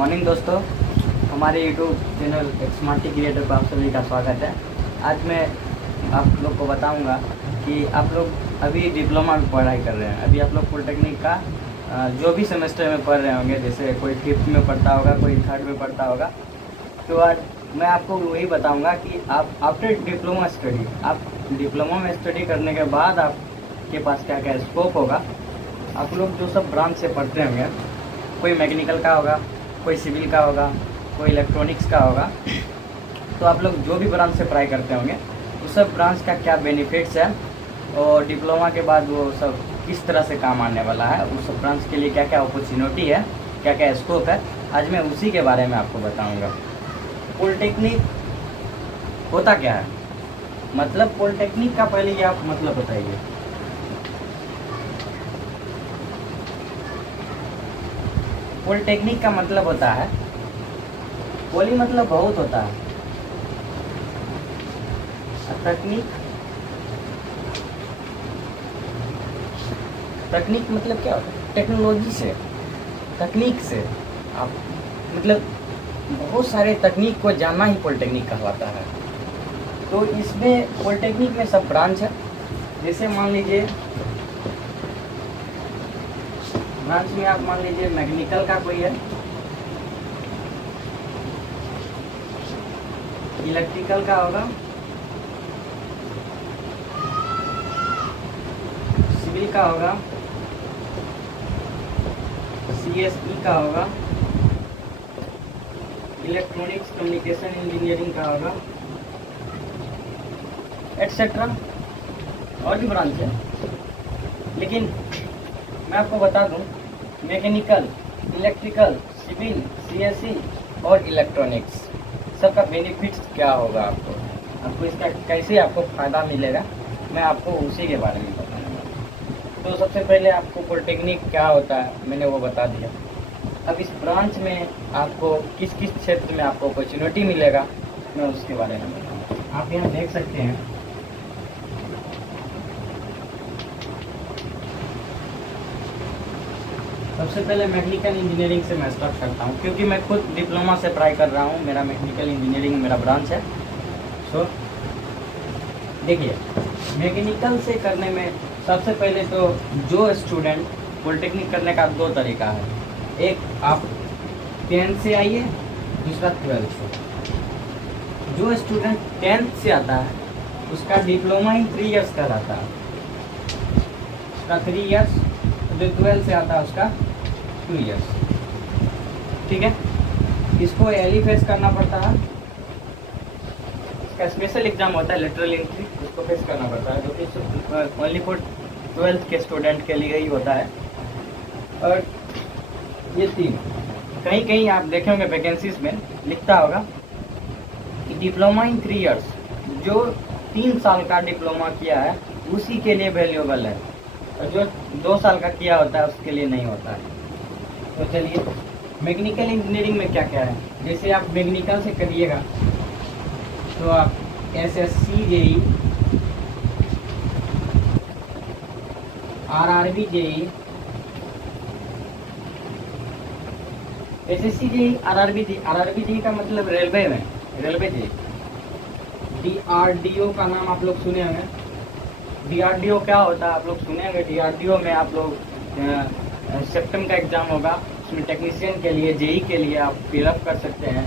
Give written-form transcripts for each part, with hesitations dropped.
Morning दोस्तों, हमारे YouTube channel smart creator पर आप सभी का स्वागत है। आज मैं आप लोग को बताऊंगा कि आप लोग अभी डिप्लोमा में पढ़ाई कर रहे हैं। अभी आप लोग पॉलिटेक्निक का जो भी सेमेस्टर में पढ़ रहे होंगे, जैसे कोई 5th में पढ़ता होगा, कोई 3rd में पढ़ता होगा, तो आज मैं आपको वही बताऊंगा कि आप आफ्टर डिप्लोमा स्टडी, आप डिप्लोमा में स्टडी करने के बाद आपके पास क्या क्या स्कोप होगा। आप लोग जो सब ब्रांच से पढ़ते होंगे, कोई मैकेनिकल का होगा, कोई सिविल का होगा, कोई इलेक्ट्रॉनिक्स का होगा, तो आप लोग जो भी ब्रांच से पढ़ाई करते होंगे उस सब ब्रांच का क्या बेनिफिट्स है और डिप्लोमा के बाद वो सब किस तरह से काम आने वाला है, उस सब ब्रांच के लिए क्या क्या अपॉर्चुनिटी है, क्या क्या स्कोप है, आज मैं उसी के बारे में आपको बताऊंगा। पॉलिटेक्निक होता क्या है, मतलब पॉलिटेक्निक का पहले ये आप मतलब बताइए। पॉलिटेक्निक का मतलब होता है, पॉली मतलब बहुत होता है, तकनीक मतलब क्या होता है? टेक्नोलॉजी से, तकनीक से आप मतलब बहुत सारे तकनीक को जानना ही पॉलिटेक्निक कहलाता है। तो इसमें पॉलिटेक्निक में सब ब्रांच है। जैसे मान लीजिए ब्रांच में आप मान लीजिए मैकेनिकल का कोई है, इलेक्ट्रिकल का होगा, सिविल का होगा, CSE का होगा, इलेक्ट्रॉनिक्स कम्युनिकेशन इंजीनियरिंग का होगा, एटसेट्रा, और भी ब्रांच है। लेकिन मैं आपको बता दूं, मैकेनिकल, इलेक्ट्रिकल, सिविल, CSE और इलेक्ट्रॉनिक्स सबका बेनिफिट्स क्या होगा, आपको इसका कैसे आपको फ़ायदा मिलेगा, मैं आपको उसी के बारे में बताऊंगा। तो सबसे पहले आपको पॉलिटेक्निक क्या होता है मैंने वो बता दिया। अब इस ब्रांच में आपको किस किस क्षेत्र में आपको अपॉर्चुनिटी मिलेगा, मैं उसके बारे में बताऊँगा। आप यहाँ देख सकते हैं, सबसे पहले मैकेनिकल इंजीनियरिंग से मैं स्टार्ट करता हूँ, क्योंकि मैं खुद डिप्लोमा से पढ़ाई कर रहा हूँ। मेरा मैकेनिकल इंजीनियरिंग मेरा ब्रांच है। सो देखिए, मैकेनिकल से करने में सबसे पहले तो जो स्टूडेंट पॉलिटेक्निक करने का 2 तरीका है। एक आप 10th से आइए, दूसरा 12th से। जो स्टूडेंट 10th से आता है उसका डिप्लोमा ही 3 इयर्स का रहता है, उसका 3 इयर्स। जो 12th से आता है उसका 2 इयर्स। ठीक है, इसको एली फेस करना पड़ता है, इसका स्पेशल एग्जाम होता है लेटरल एंट्री, उसको फेस करना पड़ता है, जो कि ओनली फॉर 12th के स्टूडेंट के लिए ही होता है। और ये 3 कहीं कहीं आप देखे होंगे वैकेंसीज में लिखता होगा कि डिप्लोमा इन 3 इयर्स, जो 3 साल का डिप्लोमा किया है उसी के लिए वैल्यूएबल है, और जो 2 साल का किया होता है उसके लिए नहीं होता है। तो चलिए, मैकेनिकल इंजीनियरिंग में क्या क्या है। जैसे आप मैकेनिकल से करिएगा तो आप SSC JEE, RRB JEE, SSC JEE, RRB JEE का मतलब रेलवे में, रेलवे JEE। DRDO का नाम आप लोग सुने होंगे। DRDO क्या होता है आप लोग सुने होंगे। DRDO में आप लोग सेप्टम का एग्ज़ाम होगा, उसमें टेक्नीशियन के लिए, JEE के लिए आप फिलअप कर सकते हैं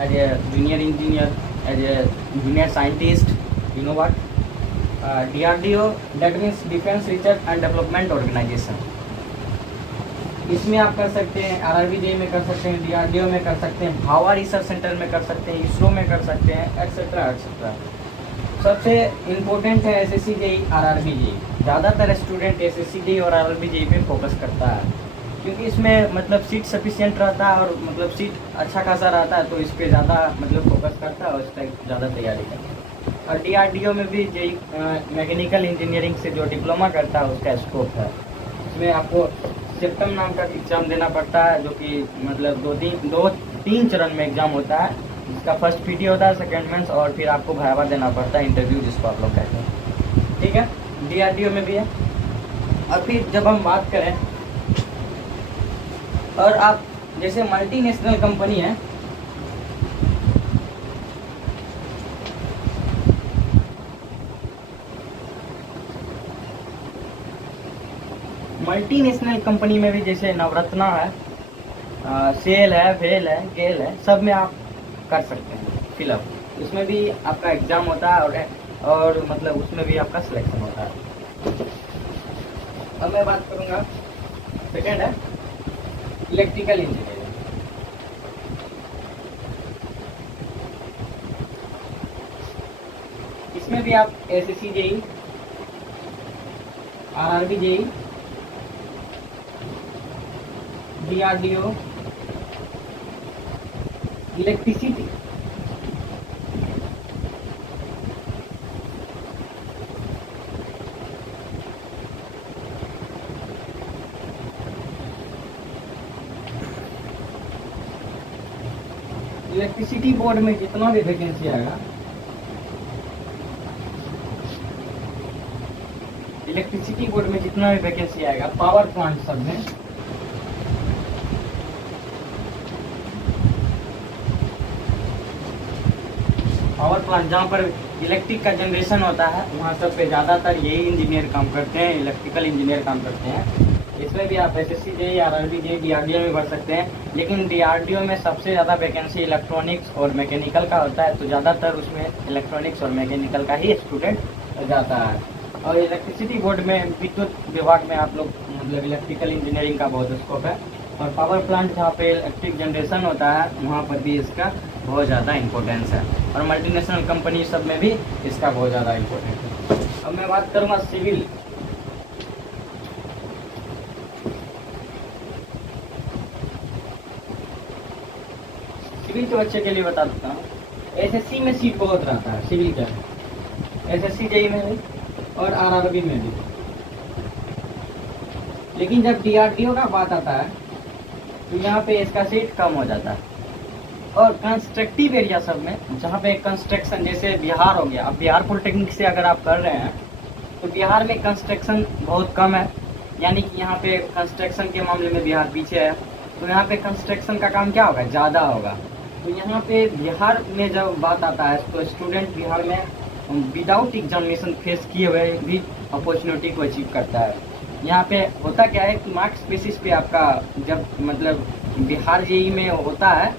as a junior engineer, as a junior scientist, you know what. DRDO that means defence research and development organisation. इसमें आप कर सकते हैं, RRB JEE में कर सकते हैं, DRDO में कर सकते हैं, भावा रिसर्च सेंटर में कर सकते हैं, इसरो में कर सकते हैं, एट्सेट्रा एट्सेट्रा। सबसे इम्पोर्टेंट है SSC JEE, RRB JEE। ज़्यादातर स्टूडेंट SSC JEE और RRB JEE पे फोकस करता है, क्योंकि इसमें मतलब सीट सफिशिएंट रहता है और मतलब सीट अच्छा खासा रहता है, तो इस पर ज़्यादा मतलब फोकस करता है और इस पर ज़्यादा तैयारी करता है। और DRDO में भी JEE मैकेनिकल इंजीनियरिंग से जो डिप्लोमा करता है उसका स्कोप है। इसमें आपको सेप्टम नाम का एग्ज़ाम देना पड़ता है, जो कि मतलब 2-3 चरण में एग्ज़ाम होता है। इसका फर्स्ट PT होता है, सेकेंड मेंस, और फिर आपको भाइवा देना पड़ता है, इंटरव्यू जिसको आप लोग कहते हैं। ठीक है, DRDO में भी है। और फिर जब हम बात करें और आप जैसे मल्टीनेशनल कंपनी है, मल्टीनेशनल कंपनी में भी जैसे नवरत्ना है, सेल है, वेल है, गेल है, सब में आप कर सकते हैं फिलअप। उसमें भी आपका एग्ज़ाम होता है और मतलब उसमें भी आपका सिलेक्शन होता है। अब मैं बात करूँगा, सेकेंड है इलेक्ट्रिकल इंजीनियरिंग। इसमें भी आप SSC JE, RRB JE, DRDO, electricity, electricity board में जितना भी वैकेंसी आएगा, इलेक्ट्रिसिटी बोर्ड में जितना भी वैकेंसी आएगा पावर प्लांट सब में, पावर प्लांट जहाँ पर इलेक्ट्रिक का जनरेशन होता है वहाँ सब पे ज़्यादातर यही इंजीनियर काम करते हैं, इलेक्ट्रिकल इंजीनियर काम करते हैं। इसमें भी आप SSC JE, RRB JE, DRDO में भर सकते हैं, लेकिन डीआरडीओ में सबसे ज़्यादा वैकेंसी इलेक्ट्रॉनिक्स और मैकेनिकल का होता है, तो ज़्यादातर उसमें इलेक्ट्रॉनिक्स और मैकेनिकल का ही स्टूडेंट जाता है। और इलेक्ट्रिसिटी बोर्ड में विद्युत विभाग में आप लोग मतलब इलेक्ट्रिकल इंजीनियरिंग का बहुत स्कोप है। और पावर प्लांट जहाँ पे इलेक्ट्रिक जनरेशन होता है वहाँ पर भी इसका बहुत ज़्यादा इम्पोर्टेंस है, और मल्टीनेशनल कंपनी सब में भी इसका बहुत ज़्यादा इम्पोर्टेंस है। अब मैं बात करूँगा सिविल। सिविल के बच्चे के लिए बता देता हूँ, एसएससी में सीट बहुत रहता है सिविल का, एसएससी जेई में भी और आरआरबी में भी। लेकिन जब डीआरडीओ का बात आता है तो यहाँ पे इसका सीट कम हो जाता है। और कंस्ट्रक्टिव एरिया सब में जहाँ पे कंस्ट्रक्शन, जैसे बिहार हो गया, अब बिहार पॉलिटेक्निक से अगर आप कर रहे हैं तो बिहार में कंस्ट्रक्शन बहुत कम है, यानी कि यहाँ पे कंस्ट्रक्शन के मामले में बिहार पीछे है। तो यहाँ पे कंस्ट्रक्शन का काम क्या होगा, ज़्यादा होगा। तो यहाँ पे बिहार में जब बात आता है तो स्टूडेंट बिहार में विदाउट एग्जामिनेशन फेस किए हुए भी अपॉर्चुनिटी को अचीव करता है। यहाँ पे होता क्या है कि मार्क्स बेसिस पे आपका जब मतलब बिहार जेई में होता है,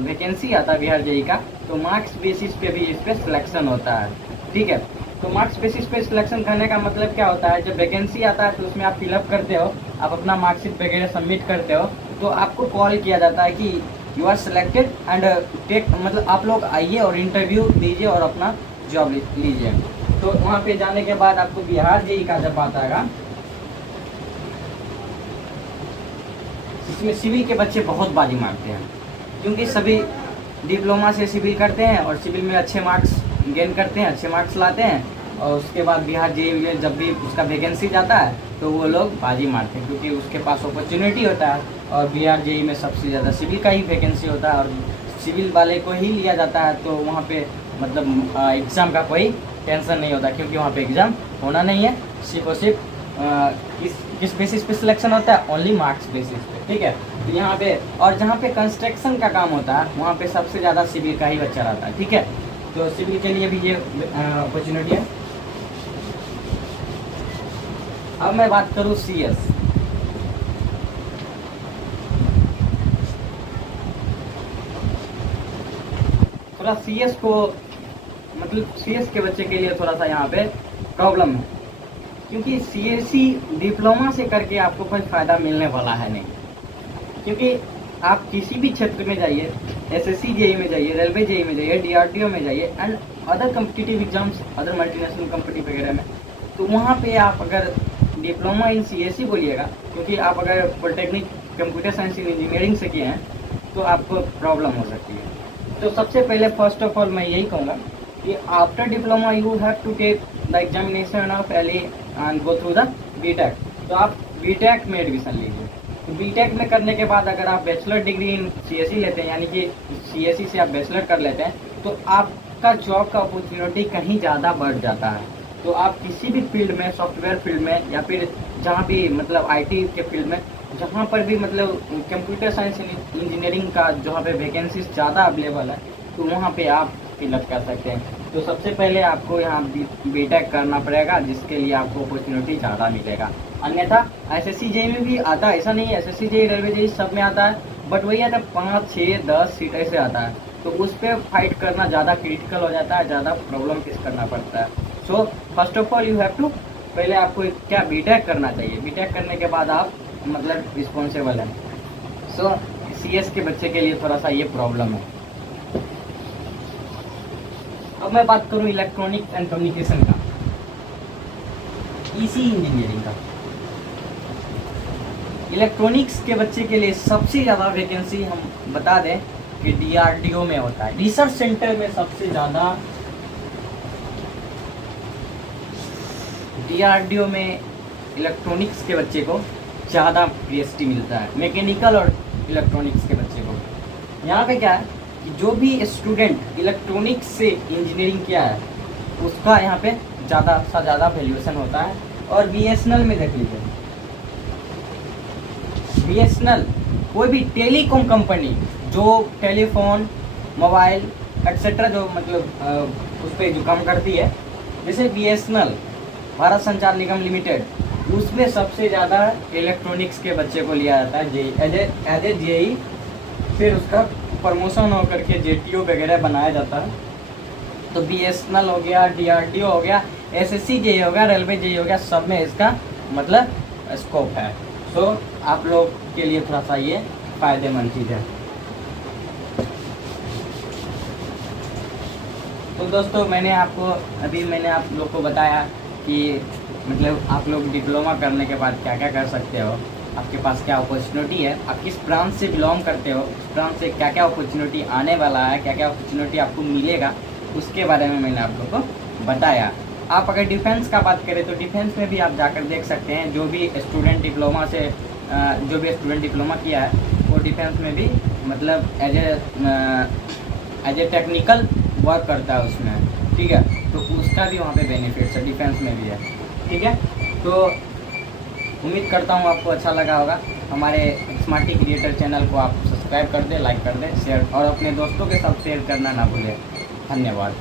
वैकेंसी आता है बिहार जेई का, तो मार्क्स बेसिस पे भी इस पर सिलेक्शन होता है। ठीक है, तो मार्क्स बेसिस पे सिलेक्शन करने का मतलब क्या होता है, जब वैकेंसी आता है तो उसमें आप फिलअप करते हो, आप अपना मार्कशीट वगैरह सबमिट करते हो, तो आपको कॉल किया जाता है कि you are selected and take, मतलब आप लोग आइए और इंटरव्यू दीजिए और अपना जॉब लीजिए। तो वहाँ पे जाने के बाद आपको बिहार जेई का जब बात आएगा, इसमें सिविल के बच्चे बहुत बाजी मारते हैं, क्योंकि सभी डिप्लोमा से सिविल करते हैं और सिविल में अच्छे मार्क्स गेन करते हैं, अच्छे मार्क्स लाते हैं, और उसके बाद बिहार जेई में जब भी उसका वैकेंसी जाता है तो वो लोग बाजी मारते हैं, क्योंकि उसके पास अपॉर्चुनिटी होता है। और बिहार जेई में सबसे ज़्यादा सिविल का ही वैकेंसी होता है और सिविल वाले को ही लिया जाता है। तो वहाँ पे मतलब एग्ज़ाम का कोई टेंशन नहीं होता, क्योंकि वहाँ पे एग्ज़ाम होना नहीं है, सिर्फ और सिर्फ किस बेसिस पे सिलेक्शन होता है, ओनली मार्क्स बेसिस पे। ठीक है, तो यहाँ पे और जहाँ पे कंस्ट्रक्शन का काम होता है वहाँ पे सबसे ज़्यादा सिविल का ही बच्चा रहता है। ठीक है, तो सिविल के लिए भी ये अपॉर्चुनिटी है। अब मैं बात करूँ सीएस। थोड़ा सीएस को मतलब सीएस के बच्चे के लिए थोड़ा सा यहाँ पे प्रॉब्लम है, क्योंकि सीएससी डिप्लोमा से करके आपको कोई फ़ायदा मिलने वाला है नहीं। क्योंकि आप किसी भी क्षेत्र में जाइए, एसएससी जेई में जाइए, रेलवे जेई में जाइए, डीआरडीओ में जाइए and other competitive exams, other multinational company वगैरह में, तो वहाँ पे आप अगर डिप्लोमा इन सीएससी बोलिएगा, क्योंकि आप अगर पॉलिटेक्निक कंप्यूटर साइंस इन इंजीनियरिंग से किए हैं तो आपको प्रॉब्लम हो सकती है। तो सबसे पहले फर्स्ट ऑफ ऑल मैं यही कहूँगा कि after diploma you have to take the examination of LE and go through the BTech. तो आप बीटेक में एडमिशन लीजिए। तो बीटेक में करने के बाद अगर आप बैचलर डिग्री इन सीएससी लेते हैं, यानी कि सीएससी से आप बैचलर कर लेते हैं, तो आपका जॉब का अपॉर्चुनिटी कहीं ज़्यादा बढ़ जाता है। तो आप किसी भी फील्ड में, सॉफ्टवेयर फील्ड में या फिर जहाँ भी मतलब आईटी के फील्ड में जहाँ पर भी मतलब कंप्यूटर साइंस इंजीनियरिंग का जहाँ पे वैकेंसीज ज़्यादा अवेलेबल है तो वहाँ पे आप फिलअप कर सकते हैं। तो सबसे पहले आपको यहाँ बीटेक करना पड़ेगा, जिसके लिए आपको अपॉर्चुनिटी ज़्यादा मिलेगा। अन्यथा एसएससी जेई में भी आता है, ऐसा नहीं है, एसएससी जेई रेलवे जेई सब में आता है, बट वही आता है 5, 6, 10 सीट ऐसे आता है, तो उस पर फाइट करना ज़्यादा क्रिटिकल हो जाता है, ज़्यादा प्रॉब्लम फेस करना पड़ता है। So first of all you have to, पहले आपको क्या बीटेक करना चाहिए। बीटेक करने के बाद आप मतलब रिस्पॉन्सिबल हैं। सो सीएस के बच्चे के लिए थोड़ा सा ये प्रॉब्लम है। अब मैं बात करूं इलेक्ट्रॉनिक्स एंड कम्युनिकेशन का, ईसी इंजीनियरिंग का। इलेक्ट्रॉनिक्स के बच्चे के लिए सबसे ज़्यादा वैकेंसी हम बता दें कि डीआरडीओ में होता है, रिसर्च सेंटर में सबसे ज़्यादा डीआरडीओ में इलेक्ट्रॉनिक्स के बच्चे को ज़्यादा पीएचडी मिलता है, मैकेनिकल और इलेक्ट्रॉनिक्स के बच्चे को। यहाँ पे क्या है कि जो भी स्टूडेंट इलेक्ट्रॉनिक्स से इंजीनियरिंग किया है उसका यहाँ पे ज़्यादा से ज़्यादा वैल्यूएशन होता है। और बीएसएनएल में देख लीजिए, बीएसएनएल कोई भी टेलीकॉम कंपनी जो टेलीफोन, मोबाइल एक्सेट्रा जो मतलब उस पर जो काम करती है, जैसे बीएसएनएल भारत संचार निगम लिमिटेड, उसमें सबसे ज़्यादा इलेक्ट्रॉनिक्स के बच्चे को लिया जाता है जेई एज ए जेई, फिर उसका प्रमोशन हो करके जेटीओ वगैरह बनाया जाता है। तो बीएसएनएल हो गया, डीआरडीओ हो गया, एसएससी जेई हो गया, रेलवे जेई हो गया, सब में इसका मतलब स्कोप है। सो आप लोग के लिए थोड़ा सा ये फ़ायदेमंद चीज़ है। तो दोस्तों मैंने आप लोग को बताया कि मतलब आप लोग डिप्लोमा करने के बाद क्या क्या कर सकते हो, आपके पास क्या अपॉर्चुनिटी है, आप किस ब्रांच से बिलोंग करते हो, उस ब्रांच से क्या क्या अपॉर्चुनिटी आने वाला है, क्या क्या अपॉर्चुनिटी आपको मिलेगा, उसके बारे में मैंने आप लोग को बताया। आप अगर डिफेंस का बात करें तो डिफेंस में भी आप जाकर देख सकते हैं, जो भी स्टूडेंट डिप्लोमा किया है वो डिफेंस में भी मतलब एज ए टेक्निकल वर्क करता है उसमें, ठीक है। तो उसका भी वहाँ पे बेनिफिट्स है, डिफेंस में भी है, ठीक है। तो उम्मीद करता हूँ आपको अच्छा लगा होगा। हमारे स्मार्टी क्रिएटर चैनल को आप सब्सक्राइब कर दें, लाइक कर दें, शेयर और अपने दोस्तों के साथ शेयर करना ना भूलें। धन्यवाद।